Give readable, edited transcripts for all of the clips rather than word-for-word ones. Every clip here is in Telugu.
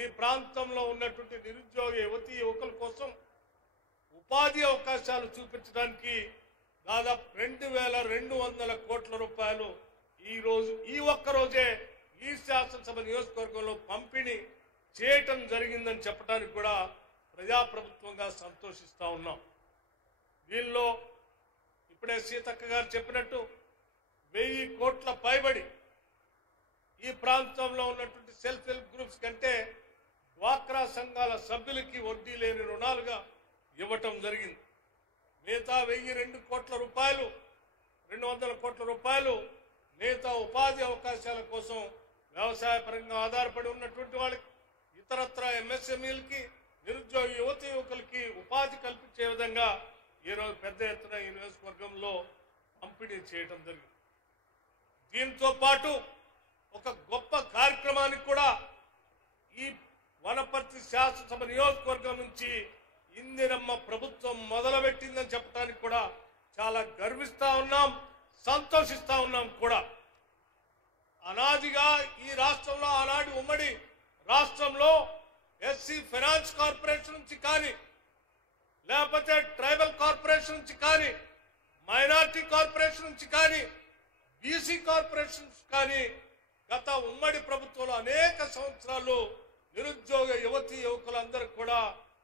ఈ ప్రాంతంలో ఉన్నటువంటి నిరుద్యోగ యువతీ యువకుల కోసం ఉపాధి అవకాశాలు చూపించడానికి దాదాపు 2200 కోట్ల రూపాయలు ఈ ఒక్క రోజే ఈ శాసనసభ నియోజకవర్గంలో పంపిణీ చేయటం జరిగిందని చెప్పడానికి కూడా ప్రజాప్రభుత్వంగా సంతోషిస్తా ఉన్నాం. దీనిలో ఇప్పుడే సీతక్క గారు చెప్పినట్టు 1000 కోట్ల పైబడి ఈ ప్రాంతంలో ఉన్నటువంటి సెల్ఫ్ హెల్ప్ గ్రూప్స్ కంటే డ్వాక్రా సంఘాల సభ్యులకి వడ్డీ లేని రుణాలుగా ఇవ్వటం జరిగింది. మిగతా 1002 కోట్ల రూపాయలు 200 కోట్ల రూపాయలు మిగతా ఉపాధి అవకాశాల కోసం వ్యవసాయ పరంగా ఆధారపడి ఉన్నటువంటి వాళ్ళకి ఇతరత్ర ఎంఎస్ఎంఈలకి నిరుద్యోగ యువతి యువకులకి ఉపాధి కల్పించే విధంగా ఈరోజు పెద్ద ఎత్తున ఈ నియోజకవర్గంలో పంపిణీ చేయడం జరిగింది. దీంతో పాటు ఒక గొప్ప కార్యక్రమానికి కూడా ఈ వనపర్తి శాసనసభ నియోజకవర్గం నుంచి ఇందిరమ్మ ప్రభుత్వం మొదలుపెట్టిందని చెప్పడానికి కూడా చాలా గర్విస్తా ఉన్నాం, సంతోషిస్తా ఉన్నాం కూడా. అనాదిగా ఈ రాష్ట్రంలో ఆనాటి ఉమ్మడి రాష్ట్రంలో ఎస్సీ ఫైనాన్స్ కార్పొరేషన్ నుంచి కానీ లేకపోతే ట్రైబల్ కార్పొరేషన్ నుంచి కానీ మైనార్టీ కార్పొరేషన్ నుంచి కానీ బీసీ కార్పొరేషన్ నుంచి కానీ గత ఉమ్మడి ప్రభుత్వంలో అనేక సంవత్సరాలు నిరుద్యోగ యువతీ యువకులందరూ కూడా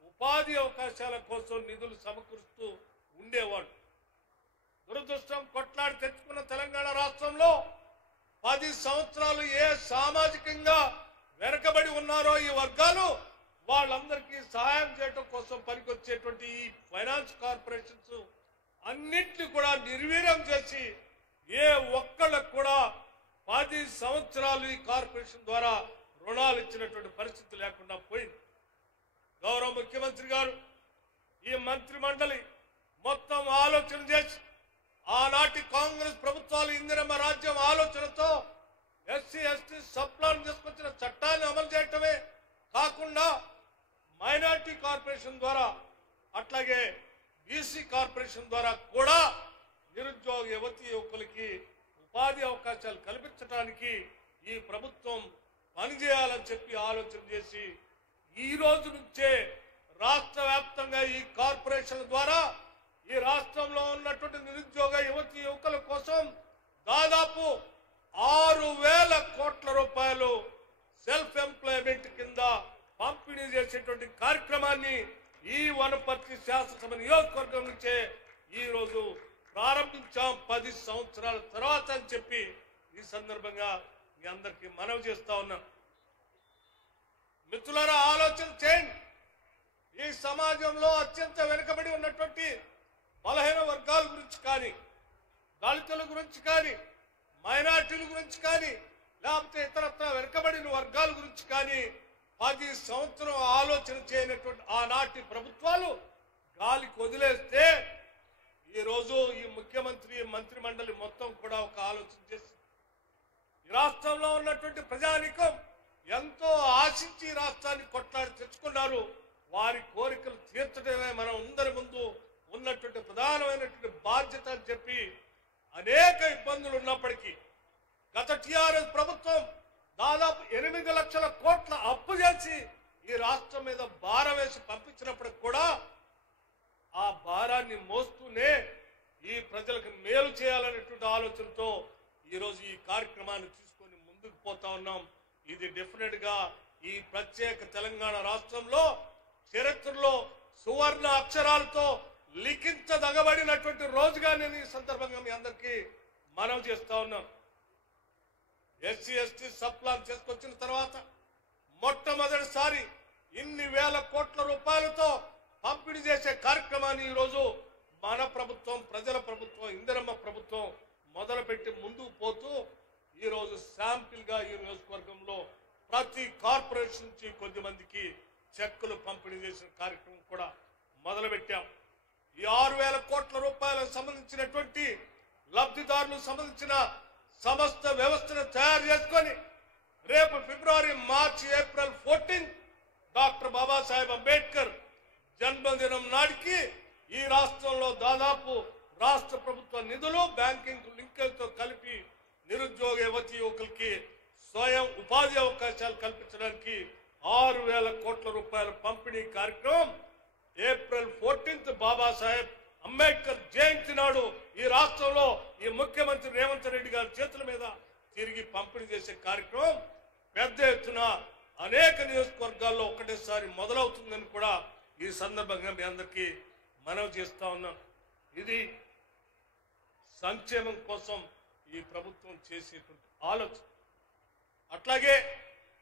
ఉపాధి అవకాశాల కోసం నిధులు సమకూరుస్తూ ఉండేవాడు. దురదృష్టం కొట్లాడి తెచ్చుకున్న తెలంగాణ రాష్ట్రంలో 10 సంవత్సరాలు ఏ సామాజికంగా వెనకబడి ఉన్నారో ఈ వర్గాలు వాళ్ళందరికీ సహాయం చేయడం కోసం పనికొచ్చేటువంటి ఈ ఫైనాన్స్ కార్పొరేషన్స్ అన్నింటినీ కూడా నిర్వీర్యం చేసి ఏ ఒక్కళ్ళకు కూడా 10 సంవత్సరాలు ఈ కార్పొరేషన్ ద్వారా రుణాలు ఇచ్చినటువంటి పరిస్థితి లేకుండా పోయింది. గౌరవ ముఖ్యమంత్రి గారు ఈ మంత్రి మండలి మొత్తం ఆలోచన చేసి ఆనాటి కాంగ్రెస్ ప్రభుత్వాలు ఇందిరమ్మ రాజ్యం ఆలోచనతో ఎస్సీ ఎస్టీ సప్లాన్ తీసుకొచ్చిన చట్టాన్ని అమలు చేయటమే కాకుండా మైనార్టీ కార్పొరేషన్ ద్వారా అట్లాగే బీసీ కార్పొరేషన్ ద్వారా కూడా నిరుద్యోగ యువతీ యువకులకి ఉపాధి అవకాశాలు కల్పించడానికి ఈ ప్రభుత్వం పనిచేయాలని చెప్పి ఆలోచన చేసి ఈ రోజు నుంచే రాష్ట్ర వ్యాప్తంగా ఈ కార్పొరేషన్ ద్వారా ఈ రాష్ట్రంలో ఉన్నటువంటి నిరుద్యోగ యువతీ యువకుల కోసం దాదాపు 6000 కోట్ల రూపాయలు సెల్ఫ్ ఎంప్లాయ్మెంట్ కింద పంపిణీ చేసేటువంటి కార్యక్రమాన్ని ఈ వనపర్తి శాసనసభ నియోజకవర్గం నుంచే ఈ రోజు ప్రారంభించాం 10 సంవత్సరాల తర్వాత అని చెప్పి ఈ సందర్భంగా మీ అందరికీ మనవి చేస్తా ఉన్నాం. మిత్రులారా, ఆలోచన చేయండి. ఈ సమాజంలో అత్యంత వెనుకబడి ఉన్నటువంటి బలహీన వర్గాల గురించి కానీ దళితుల గురించి కానీ మైనార్టీల గురించి కానీ లేకపోతే ఇతరత్ర వెనుకబడిన వర్గాల గురించి కానీ 10 సంవత్సరం ఆలోచన చేయనటువంటి ఆనాటి ప్రభుత్వాలు గాలికి వదిలేస్తే ఈరోజు ఈ ముఖ్యమంత్రి మంత్రి మండలి మొత్తం కూడా ఒక ఆలోచన చేసి ఈ రాష్ట్రంలో ఉన్నటువంటి ప్రజానీకం ఎంతో ఆశించి రాష్ట్రాన్ని కొట్లాడి తెచ్చుకున్నారు. వారి కోరికలు తీర్చడమే మనం అందరి ముందు ఉన్నటువంటి ప్రధానమైనటువంటి బాధ్యత అని చెప్పి అనేక ఇబ్బందులు ఉన్నప్పటికీ గత టీఆర్ఎస్ ప్రభుత్వం దాదాపు 8 లక్షల కోట్ల అప్పు చేసి ఈ రాష్ట్రం మీద భారం వేసి పంపించినప్పటికి కూడా ఆ భారాన్ని మోస్తూనే ఈ ప్రజలకు మేలు చేయాలనేటువంటి ఆలోచనతో ఈరోజు ఈ కార్యక్రమాన్ని తీసుకొని ముందుకు పోతా ఉన్నాం. ఇది డెఫినెట్ గా ఈ ప్రత్యేక తెలంగాణ రాష్ట్రంలో చరిత్రలో సువర్ణ అక్షరాలతో లిఖించదగబడినటువంటి రోజుగా నేను ఈ సందర్భంగా మీ అందరికీ మనవి చేస్తా ఉన్నాం. ఎస్సీ ఎస్టీ సప్లాన్ చేసుకొచ్చిన తర్వాత మొట్టమొదటిసారి ఇన్ని వేల కోట్ల రూపాయలతో పంపిణీ చేసే కార్యక్రమాన్ని ఈరోజు మన ప్రభుత్వం, ప్రజల ప్రభుత్వం, ఇందిరమ్మ ప్రభుత్వం మొదలుపెట్టి ముందుకు పోతూ ఈరోజు శాంపిల్ గా ఈ నియోజకవర్గంలో ప్రతి కార్పొరేషన్ నుంచి కొద్దిమందికి చెక్కులు పంపిణీ చేసిన కార్యక్రమం కూడా మొదలుపెట్టాం. ఈ 6000 కోట్ల రూపాయలకు సంబంధించినటువంటి లబ్ధిదారులకు సంబంధించిన సమస్త వ్యవస్థను తయారు చేసుకొని రేపు ఫిబ్రవరి, మార్చి, ఏప్రిల్ 14 డాక్టర్ బాబాసాహెబ్ అంబేద్కర్ జన్మదినం నాటికి ఈ రాష్ట్రంలో దాదాపు రాష్ట్ర ప్రభుత్వ నిధులు బ్యాంకింగ్ లింకులతో కలిపి నిరుద్యోగ యువతీ యువకులకి స్వయం ఉపాధి అవకాశాలు కల్పించడానికి 6,000 కోట్ల రూపాయల పంపిణీ కార్యక్రమం ఏప్రిల్ 14 బాబాసాహెబ్ అంబేద్కర్ జయంతి నాడు ఈ రాష్ట్రంలో ఈ ముఖ్యమంత్రి రేవంత్ రెడ్డి గారి చేతుల మీద తిరిగి పంపిణీ చేసే కార్యక్రమం పెద్ద ఎత్తున అనేక నియోజకవర్గాల్లో ఒకటేసారి మొదలవుతుందని కూడా ఈ సందర్భంగా మీ అందరికీ మనవి చేస్తా ఉన్నాం. ఇది సంక్షేమం కోసం ఈ ప్రభుత్వం చేసేటువంటి ఆలోచన. అట్లాగే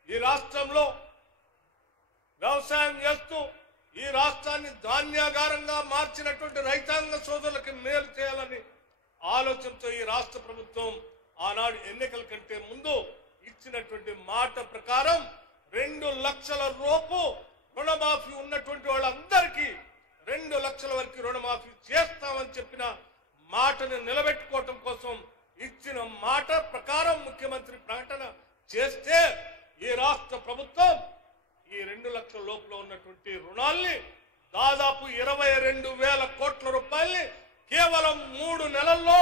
ఈ రాష్ట్రంలో వ్యవసాయం చేస్తూ ఈ రాష్ట్రాన్ని ధాన్యాగారంగా మార్చినటువంటి రైతాంగ సోదరులకి మేలు చేయాలని ఆలోచనతో ఈ రాష్ట్ర ప్రభుత్వం ఆనాడు ఎన్నికల కంటే ముందు ఇచ్చినటువంటి మాట ప్రకారం 2 లక్షల రూపు రుణమాఫీ ఉన్నటువంటి వాళ్ళందరికీ 2 లక్షల వరకు రుణమాఫీ చేస్తామని చెప్పిన మాటను నిలబెట్టుకోవటం కోసం ఇచ్చిన మాట ప్రకారం ముఖ్యమంత్రి ప్రకటన చేస్తే ఈ రాష్ట్ర ప్రభుత్వం ఈ 2 లక్షల లోపల ఉన్నటువంటి రుణాల్ని దాదాపు 22,000 కోట్ల రూపాయల్ని కేవలం 3 నెలల్లో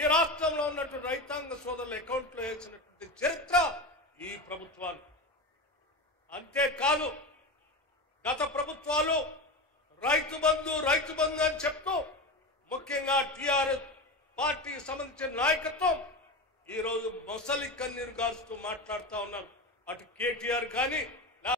ఈ రాష్ట్రంలో ఉన్నటువంటి రైతాంగ సోదరుల అకౌంట్లో వేసినటువంటి చరిత్ర ఈ ప్రభుత్వాలు. అంతేకాదు గత ప్రభుత్వాలు రైతు బంధు అని చెప్తూ ముఖ్యంగా టిఆర్ఎస్ పార్టీకి సంబంధించిన నాయకత్వం ఈరోజు మొసలి కన్నీరు గారుస్తూ మాట్లాడుతూ ఉన్నారు. అటు కేటీఆర్ కానీ